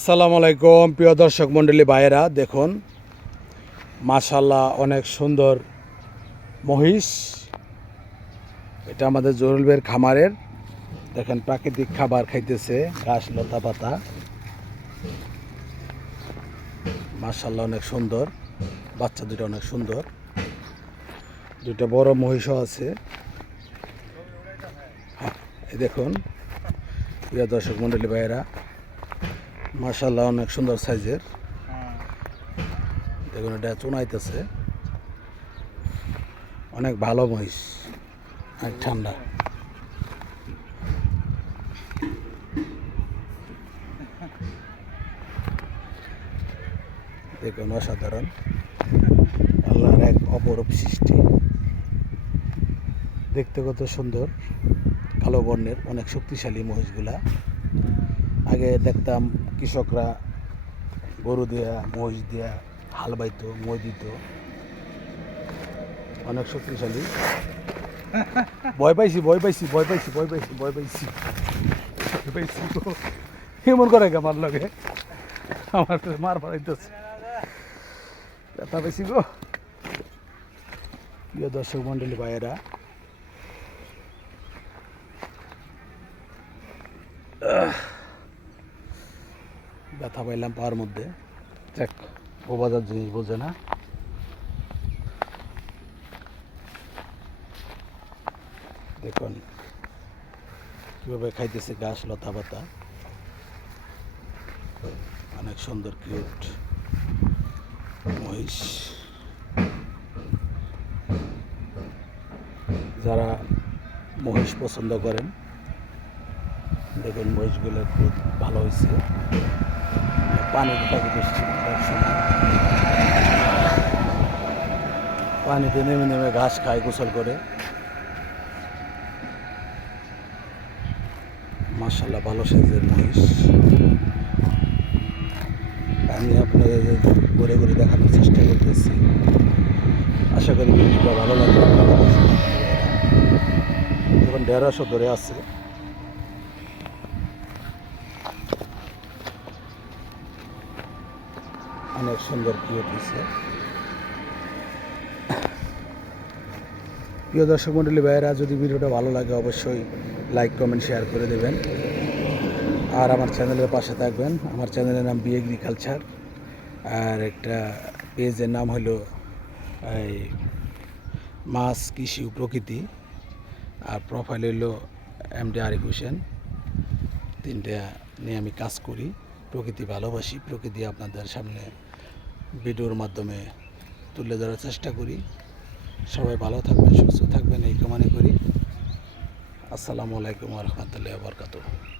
আসসালামু আলাইকুম প্রিয় দর্শক মণ্ডলী ভাইয়েরা, দেখুন মাশাআল্লাহ অনেক সুন্দর মহিষ। এটা আমাদের জরুল ভাইয়ের খামারের। দেখেন প্রাকৃতিক খাবার খাইতেছে, ঘাস লতা পাতা। মাশাআল্লাহ অনেক সুন্দর, বাচ্চা দুটো অনেক সুন্দর, দুটো বড় মহিষও আছে। এই দেখুন প্রিয় দর্শক মণ্ডলী ভাইয়েরা, মাশাআল্লাহ অনেক সুন্দর সাইজের। দেখুন এটা চুনাইতেছে, অনেক ভালো মহিষ, অনেক ঠান্ডা। দেখুন অসাধারণ, আল্লাহর এক অপরূপ সৃষ্টি। দেখতে কত সুন্দর, কালো বর্ণের, অনেক শক্তিশালী মহিষগুলা। আগে দেখতাম কৃষকরা গরু দিয়া মহিষ দিয়া হাল বাইতো, মই দিত, অনেক শক্তিশালী। ভয় পাইছি এমন করে আমার লগে আমার মার পাড়াইতেছে, ব্যথা পাইছি গো। প্রিয় দর্শক মন্ডলী ভাইয়েরা, ব্যথা পাইলাম পাওয়ার মধ্যে। দেখ ও বাজার জিনিস বোঝে না। দেখুন কীভাবে খাইতেছে ঘাস লতা পাতা, অনেক সুন্দর কিউট মহিষ। যারা মহিষ পছন্দ করেন, দেখুন মহিষগুলো খুব ভালো হয়েছে। পানিতে থাকে বেশি, পানিতে নেমে নেমে ঘাস খায়, গোসল করে। মাশাআল্লাহ ভালো সাইজের মহিষ। আমি আপনাদের ঘুরে ঘুরে দেখানোর চেষ্টা করতেছি। আশা করি ভিডিওটা ভালো লাগবে। এখন 150 ধরে আছে। অনেক সুন্দর কিউট হয়েছে। প্রিয় দর্শক মণ্ডলী ভাইয়েরা, যদি ভিডিওটা ভালো লাগে অবশ্যই লাইক কমেন্ট শেয়ার করে দেবেন, আর আমার চ্যানেলের পাশে থাকবেন। আমার চ্যানেলের নাম বি এগ্রিকালচার, আর একটা পেজের নাম হলো এই মাছ কৃষি ও প্রকৃতি, আর প্রোফাইল হলো এমডি আরিফ হোসেন। তিনটা নিয়ে আমি কাজ করি। প্রকৃতি ভালোবাসি, প্রকৃতি আপনাদের সামনে ভিডিওর মাধ্যমে তুলে ধরার চেষ্টা করি। সবাই ভালো থাকবেন, সুস্থ থাকবেন এই কামনা করি। আসসালামু আলাইকুম ওয়া রাহমাতুল্লাহি ওয়া বারাকাতুহু।